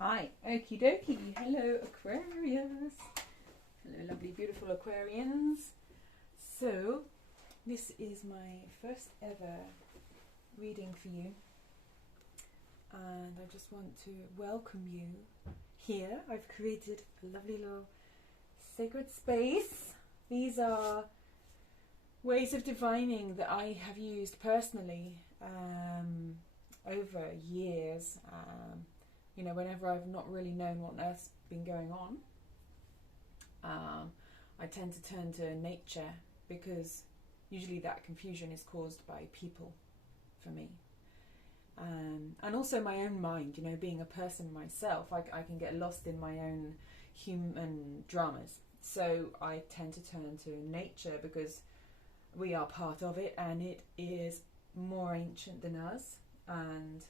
Hi, okie dokie. Hello, Aquarius. Hello, lovely, beautiful Aquarians. So, this is my first ever reading for you, and I just want to welcome you here. I've created a lovely little sacred space. These are ways of divining that I have used personally over years. You know, whenever I've not really known what on earth's been going on, I tend to turn to nature, because usually that confusion is caused by people for me. And also my own mind, you know, being a person myself, I can get lost in my own human dramas. So I tend to turn to nature because we are part of it, and it is more ancient than us, and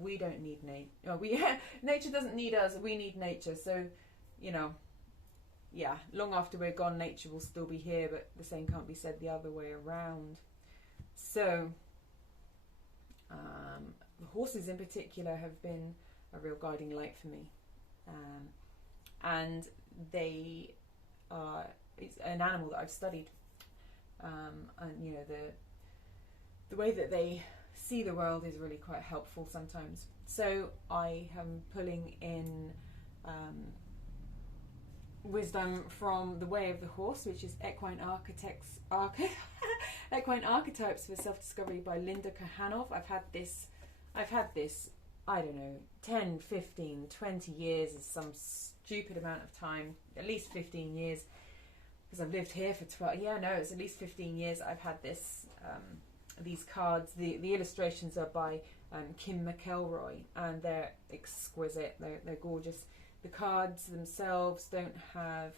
we don't need nature doesn't need us, we need nature. So, you know, yeah, long after we're gone, nature will still be here, but the same can't be said the other way around. So the horses in particular have been a real guiding light for me, and they are, it's an animal that I've studied, and you know, the way that they see the world is really quite helpful sometimes. So I am pulling in wisdom from The Way of the Horse, which is Equine Archetypes for Self-Discovery by Linda Kahanov. I've had this, I don't know, 10, 15, 20 years is some stupid amount of time, at least 15 years, because I've lived here for 12, it's at least 15 years I've had this, these cards. The illustrations are by Kim McElroy, and they're exquisite, they're gorgeous. The cards themselves don't have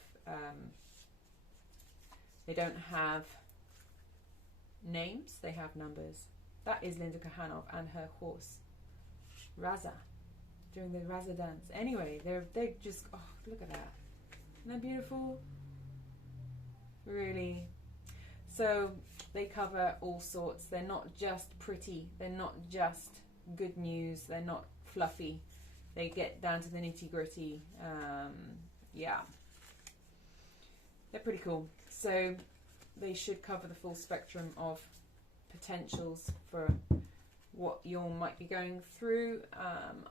names, they have numbers. That is Linda Kahanov and her horse Raza doing the Raza dance. Anyway, they're just, oh, look at that, isn't that beautiful? Really. So they cover all sorts. They're not just pretty, they're not just good news, they're not fluffy. They get down to the nitty gritty. Yeah, they're pretty cool. So they should cover the full spectrum of potentials for what you might be going through.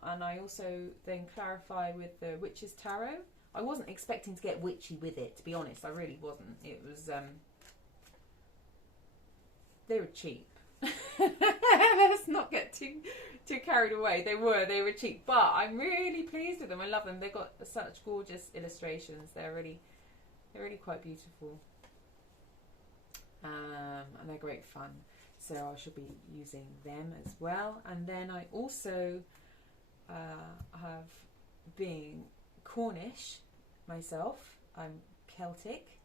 And I also then clarify with the Witch's Tarot. I wasn't expecting to get witchy with it, to be honest. I really wasn't. It was, they were cheap. Let's not get too carried away. They were cheap, but I'm really pleased with them. I love them. They've got such gorgeous illustrations. They're really quite beautiful, and they're great fun. So I should be using them as well. And then I also have, being Cornish myself, I'm Celtic,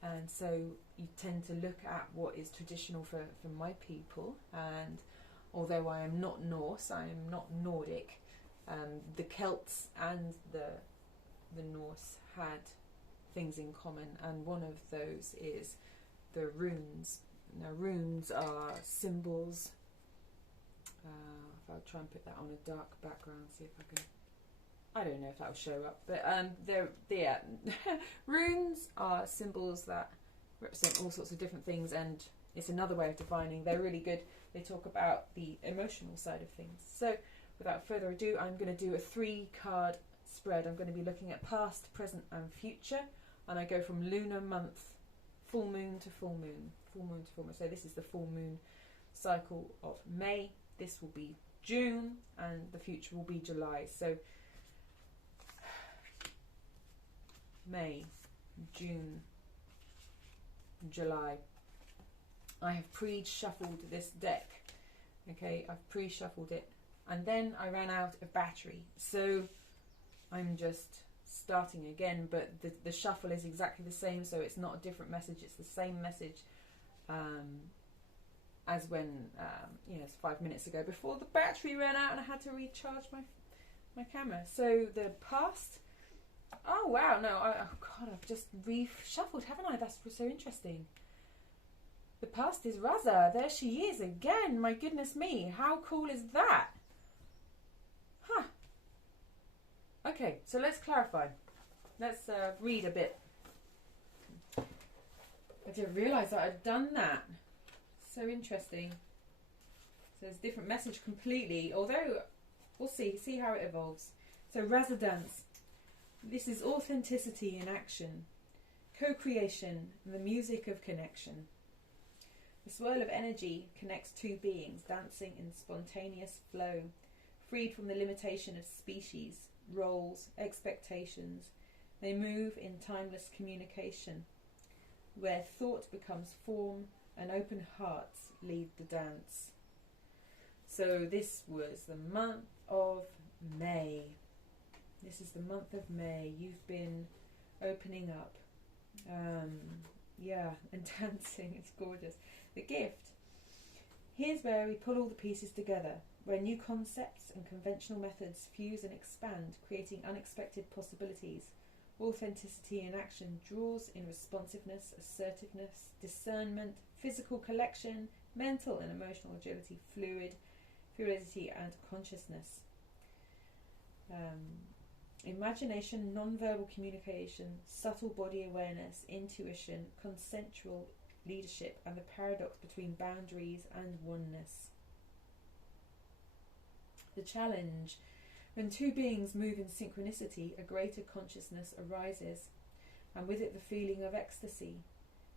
and so you tend to look at what is traditional for my people. And although I am not Norse, I am not Nordic, the Celts and the Norse had things in common, and one of those is the runes. Now, runes are symbols. If I'll try and put that on a dark background, see if I can. I don't know if that will show up, but runes are symbols that represent all sorts of different things, and it's another way of defining. They're really good. They talk about the emotional side of things. So without further ado, I'm going to do a 3-card spread. I'm going to be looking at past, present and future, and I go from lunar month, full moon to full moon, full moon to full moon. So this is the full moon cycle of May, this will be June, and the future will be July. So May, June, July. I have pre-shuffled this deck. Okay, I've pre-shuffled it, and then I ran out of battery, so I'm just starting again. But the shuffle is exactly the same, so it's not a different message, it's the same message as when it's 5 minutes ago, before the battery ran out and I had to recharge my camera. So the past, oh wow, no, oh god, I've just reshuffled, haven't I? That's so interesting. The past is Raza. There she is again. My goodness me. How cool is that? Huh. Okay, so let's clarify. Let's read a bit. I didn't realise that I'd done that. So interesting. So it's a different message completely, although we'll see how it evolves. So residence. This is authenticity in action, co-creation, and the music of connection. The swirl of energy connects two beings dancing in spontaneous flow, freed from the limitation of species, roles, expectations. They move in timeless communication, where thought becomes form and open hearts lead the dance. So this was the month of May. This is the month of May. You've been opening up. Yeah, and dancing. It's gorgeous. The gift. Here's where we pull all the pieces together, where new concepts and conventional methods fuse and expand, creating unexpected possibilities. Authenticity in action draws in responsiveness, assertiveness, discernment, physical collection, mental and emotional agility, fluidity and consciousness. Imagination, non-verbal communication, subtle body awareness, intuition, consensual leadership, and the paradox between boundaries and oneness. The challenge. When two beings move in synchronicity, a greater consciousness arises, and with it the feeling of ecstasy.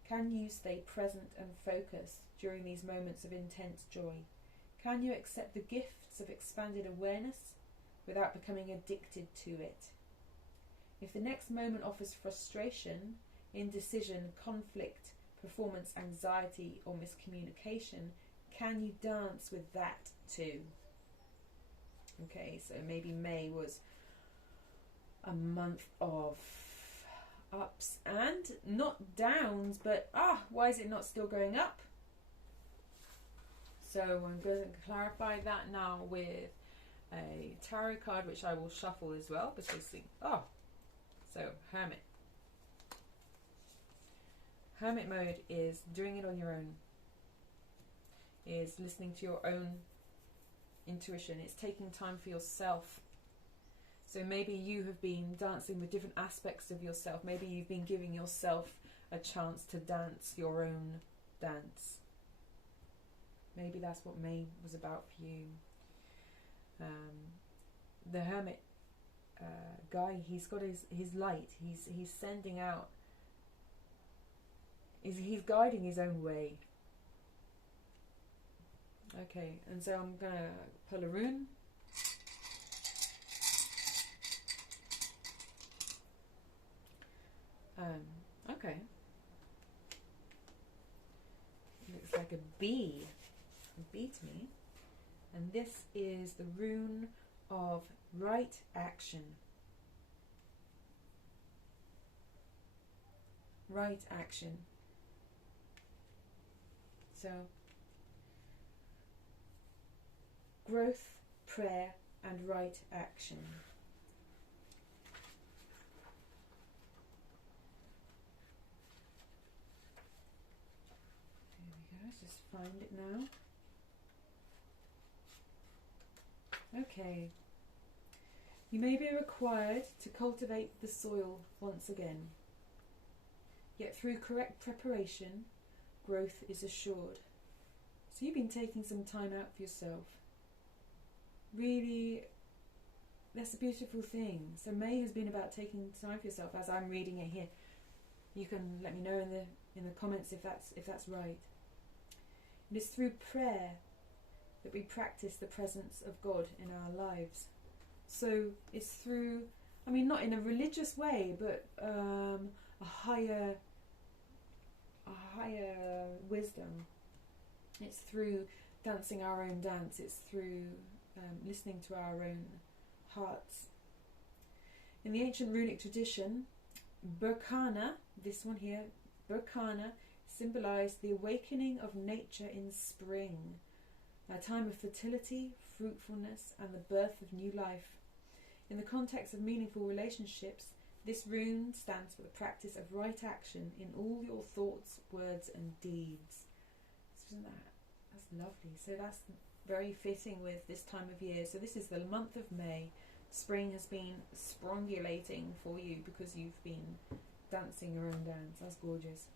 Can you stay present and focused during these moments of intense joy? Can you accept the gifts of expanded awareness without becoming addicted to it? If the next moment offers frustration, indecision, conflict, performance anxiety, or miscommunication, can you dance with that too? Okay, so maybe May was a month of ups and not downs, but why is it not still going up? So I'm going to clarify that now with a tarot card, which I will shuffle as well, because so Hermit. Hermit mode is doing it on your own, is listening to your own intuition. It's taking time for yourself. So maybe you have been dancing with different aspects of yourself. Maybe you've been giving yourself a chance to dance your own dance. Maybe that's what May was about for you. The Hermit guy, he's got his light. He's sending out. He's guiding his own way. Okay, and so I'm going to pull a rune. Okay. Looks like a bee to me. And this is the rune of right action. Right action. So, growth, prayer, and right action. There we go, let's just find it now. Okay. You may be required to cultivate the soil once again. Yet through correct preparation, growth is assured. So you've been taking some time out for yourself. Really, that's a beautiful thing. So May has been about taking time for yourself. As I'm reading it here, you can let me know in the comments if that's right. It is through prayer that we practice the presence of God in our lives. So it's through, I mean, not in a religious way, but a higher wisdom. It's through dancing our own dance. It's through listening to our own hearts. In the ancient runic tradition, Berkana, this one here, Berkana, symbolised the awakening of nature in spring, a time of fertility, fruitfulness, and the birth of new life. In the context of meaningful relationships, this rune stands for the practice of right action in all your thoughts, words, and deeds. Isn't that's lovely? So that's very fitting with this time of year. So this is the month of May, spring has been sprongulating for you because you've been dancing your own dance. That's gorgeous.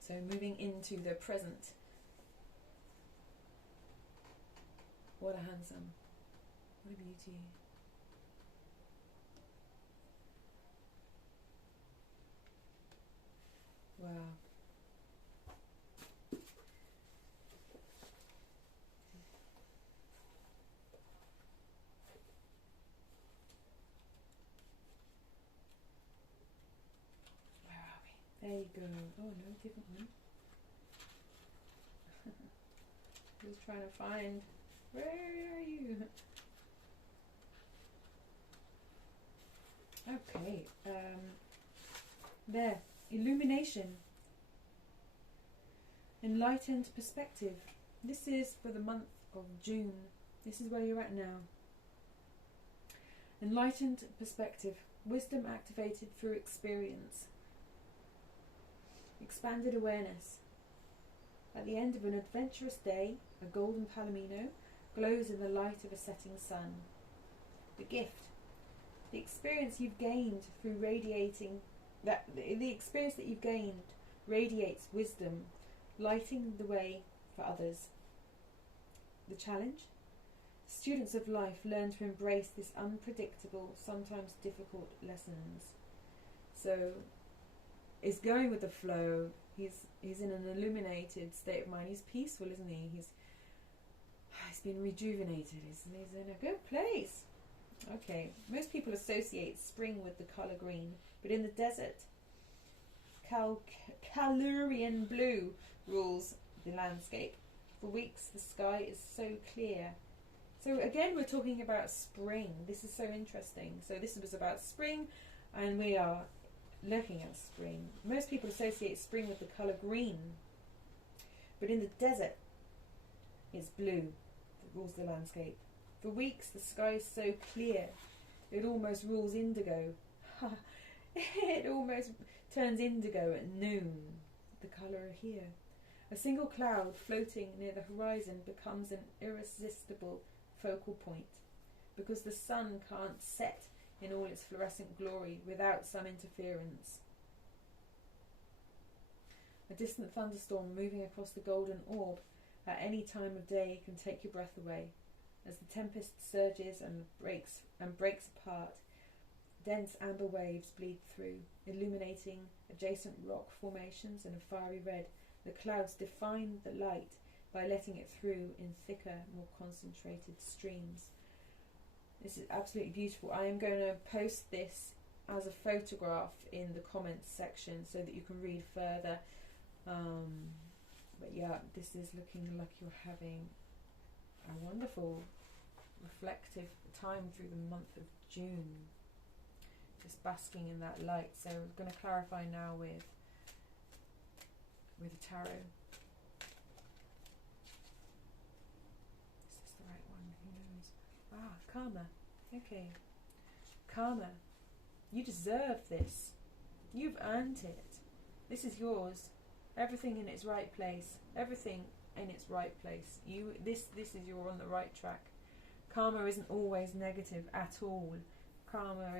So moving into the present. What a handsome, what a beauty. Wow. Where are we? There you go. Oh no, different one. Just trying to find. Where are you? Okay. There. Illumination. Enlightened perspective. This is for the month of June. This is where you're at now. Enlightened perspective. Wisdom activated through experience. Expanded awareness. At the end of an adventurous day, a golden palomino glows in the light of a setting sun. The gift. The experience you've gained through radiating the experience that you've gained radiates wisdom, lighting the way for others. The challenge? Students of life learn to embrace this unpredictable, sometimes difficult lessons. So, is going with the flow. He's in an illuminated state of mind. He's peaceful, isn't he? He's been rejuvenated. He's in a good place. Okay, most people associate spring with the colour green, but in the desert, Calurian blue rules the landscape. For weeks, the sky is so clear. So again, we're talking about spring. This is so interesting. So this was about spring, and we are looking at spring. Most people associate spring with the colour green, but in the desert, it's blue that rules the landscape. For weeks, the sky is so clear, it almost rules indigo. It almost turns indigo at noon, the colour here. A single cloud floating near the horizon becomes an irresistible focal point, because the sun can't set in all its fluorescent glory without some interference. A distant thunderstorm moving across the golden orb at any time of day can take your breath away. As the tempest surges and breaks apart, dense amber waves bleed through, illuminating adjacent rock formations in a fiery red. The clouds define the light by letting it through in thicker, more concentrated streams. This is absolutely beautiful. I am going to post this as a photograph in the comments section so that you can read further. But yeah, this is looking like you're having a wonderful reflective time through the month of June, just basking in that light. So I'm going to clarify now with the tarot. Is this the right one? Who knows? Ah, karma. Okay, karma. You deserve this. You've earned it. This is yours. Everything in its right place. Everything in its right place. This is, you're on the right track. Karma isn't always negative at all. Karma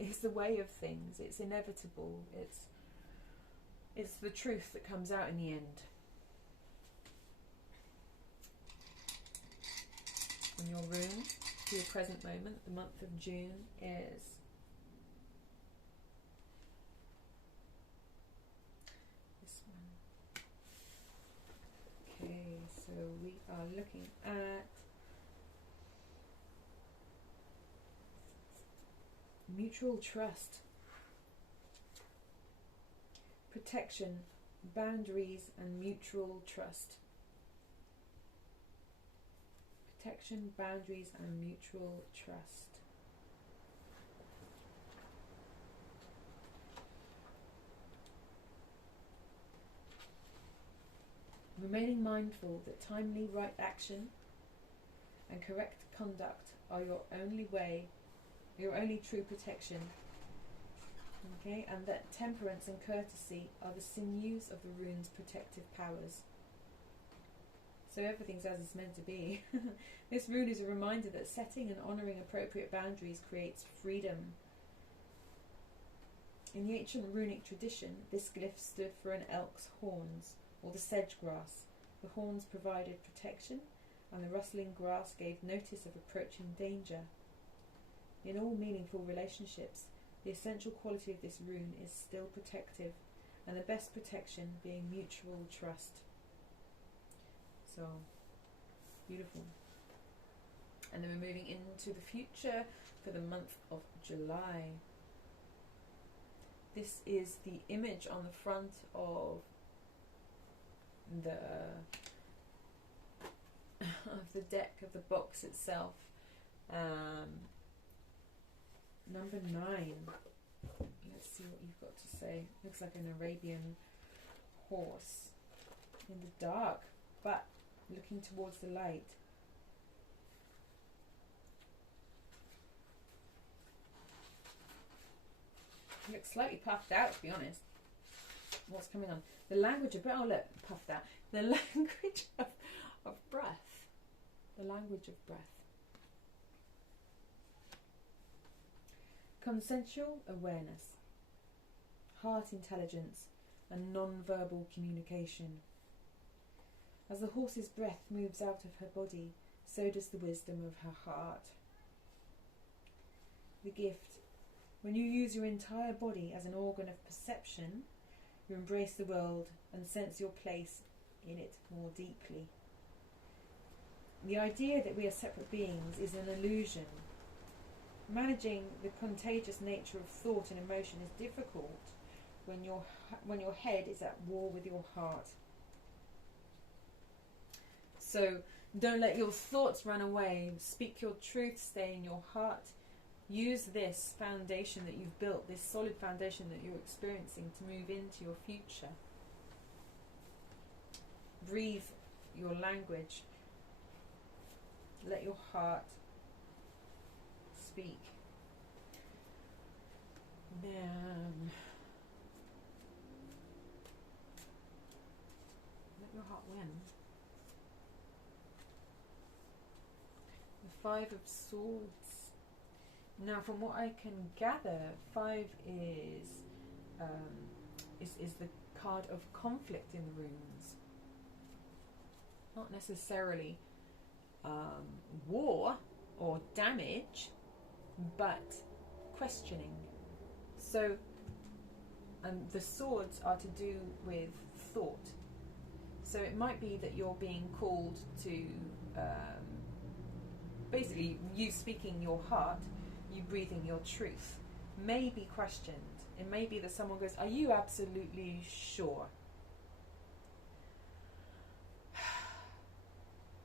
is the way of things. It's inevitable. It's the truth that comes out in the end. And your rune for your present moment, the month of June, is this one. Okay, so we are looking at mutual trust, protection, boundaries, and mutual trust. Protection, boundaries, and mutual trust. Remaining mindful that timely right action and correct conduct are your only way, your only true protection. Okay, and that temperance and courtesy are the sinews of the rune's protective powers. So everything's as it's meant to be. This rune is a reminder that setting and honouring appropriate boundaries creates freedom. In the ancient runic tradition, this glyph stood for an elk's horns, or the sedge grass. The horns provided protection, and the rustling grass gave notice of approaching danger. In all meaningful relationships, the essential quality of this rune is still protective, and the best protection being mutual trust. So, beautiful. And then we're moving into the future for the month of July. This is the image on the front of the deck, of the box itself. Number 9. Let's see what you've got to say. Looks like an Arabian horse in the dark, but looking towards the light. It looks slightly puffed out, to be honest. What's coming on? The language of breath. Oh, look, puffed out. The language of breath. The language of breath. Consensual awareness, heart intelligence, and non-verbal communication. As the horse's breath moves out of her body, so does the wisdom of her heart. The gift. When you use your entire body as an organ of perception, you embrace the world and sense your place in it more deeply. The idea that we are separate beings is an illusion. Managing the contagious nature of thought and emotion is difficult when your head is at war with your heart. So don't let your thoughts run away. Speak your truth, stay in your heart. Use this foundation that you've built, this solid foundation that you're experiencing, to move into your future. Breathe your language. Let your heart speak. Then let your heart win. The 5 of Swords. Now, from what I can gather, 5 is the card of conflict in the runes. Not necessarily war or damage, but questioning. So, the swords are to do with thought. So it might be that you're being called to, basically, you speaking your heart, you breathing your truth, may be questioned. It may be that someone goes, "Are you absolutely sure?"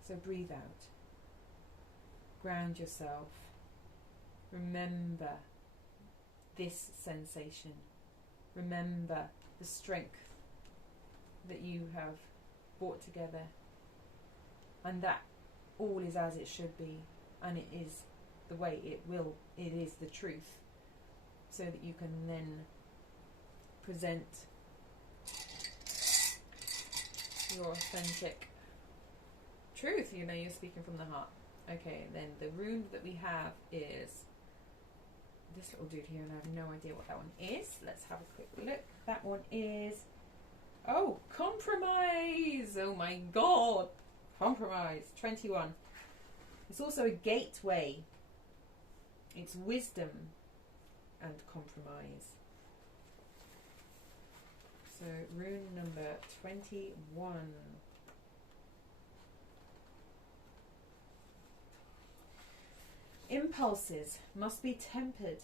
So breathe out. Ground yourself. Remember this sensation. Remember the strength that you have brought together, and that all is as it should be, and it is the way it is the truth, so that you can then present your authentic truth. You know, you're speaking from the heart. Okay, then the rune that we have is this little dude here, and I have no idea what that one is. Let's have a quick look. That one is, oh, compromise. Oh my god, compromise. 21. It's also a gateway. It's wisdom and compromise. So rune number 21. Impulses must be tempered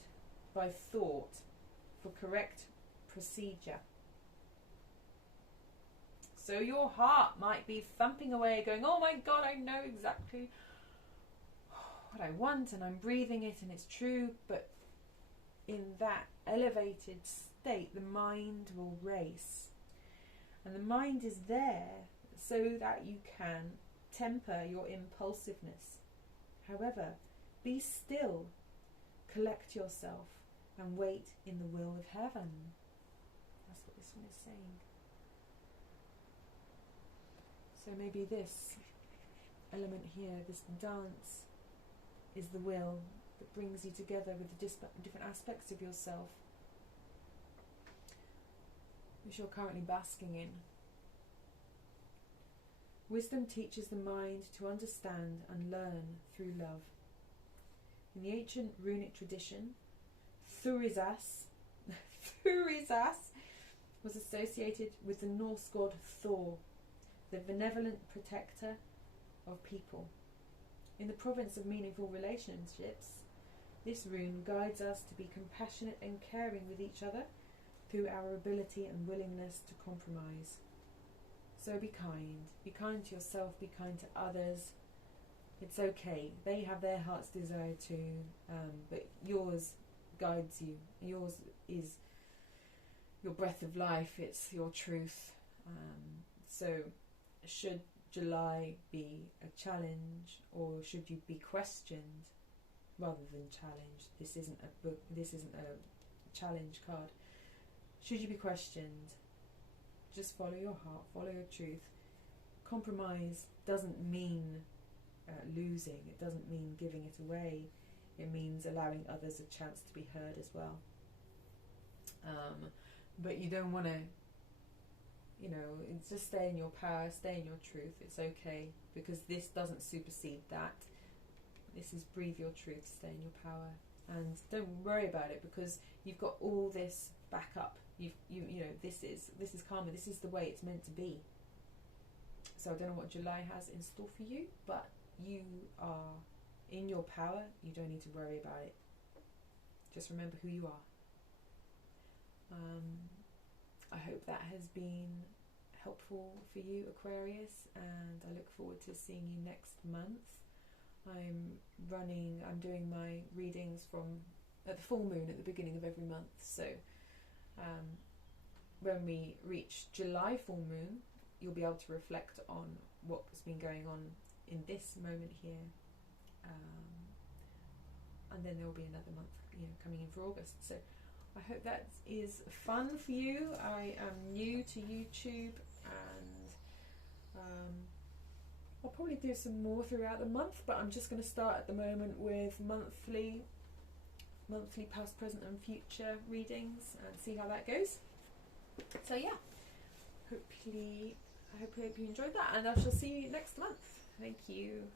by thought for correct procedure. So your heart might be thumping away going, "Oh my god, I know exactly what I want and I'm breathing it and it's true," but in that elevated state the mind will race, and the mind is there so that you can temper your impulsiveness. However, be still, collect yourself, and wait in the will of heaven. That's what this one is saying. So maybe this element here, this dance, is the will that brings you together with the different aspects of yourself which you're currently basking in. Wisdom teaches the mind to understand and learn through love. In the ancient runic tradition, Thurisas was associated with the Norse god Thor, the benevolent protector of people. In the province of meaningful relationships, this rune guides us to be compassionate and caring with each other through our ability and willingness to compromise. So be kind to yourself, be kind to others. It's okay, they have their heart's desire too, but yours guides you. Yours is your breath of life, it's your truth. So should July be a challenge, or should you be questioned rather than challenged? This isn't a book, this isn't a challenge card. Should you be questioned, just follow your heart, follow your truth. Compromise doesn't mean losing, it doesn't mean giving it away, it means allowing others a chance to be heard as well. But you don't want to, just stay in your power, stay in your truth. It's okay, because this doesn't supersede that. This is breathe your truth, stay in your power, and don't worry about it, because you've got all this backup. This is karma. This is the way it's meant to be. So I don't know what July has in store for you, but you are in your power. You don't need to worry about it. Just remember who you are. I hope that has been helpful for you, Aquarius, and I look forward to seeing you next month. I'm doing my readings at the full moon at the beginning of every month. So when we reach July full moon, you'll be able to reflect on what's been going on in this moment here, and then there will be another month, coming in for August. So I hope that is fun for you. I am new to YouTube, and I'll probably do some more throughout the month, but I'm just going to start at the moment with monthly past, present and future readings and see how that goes. So yeah, I hope you enjoyed that, and I shall see you next month. Thank you.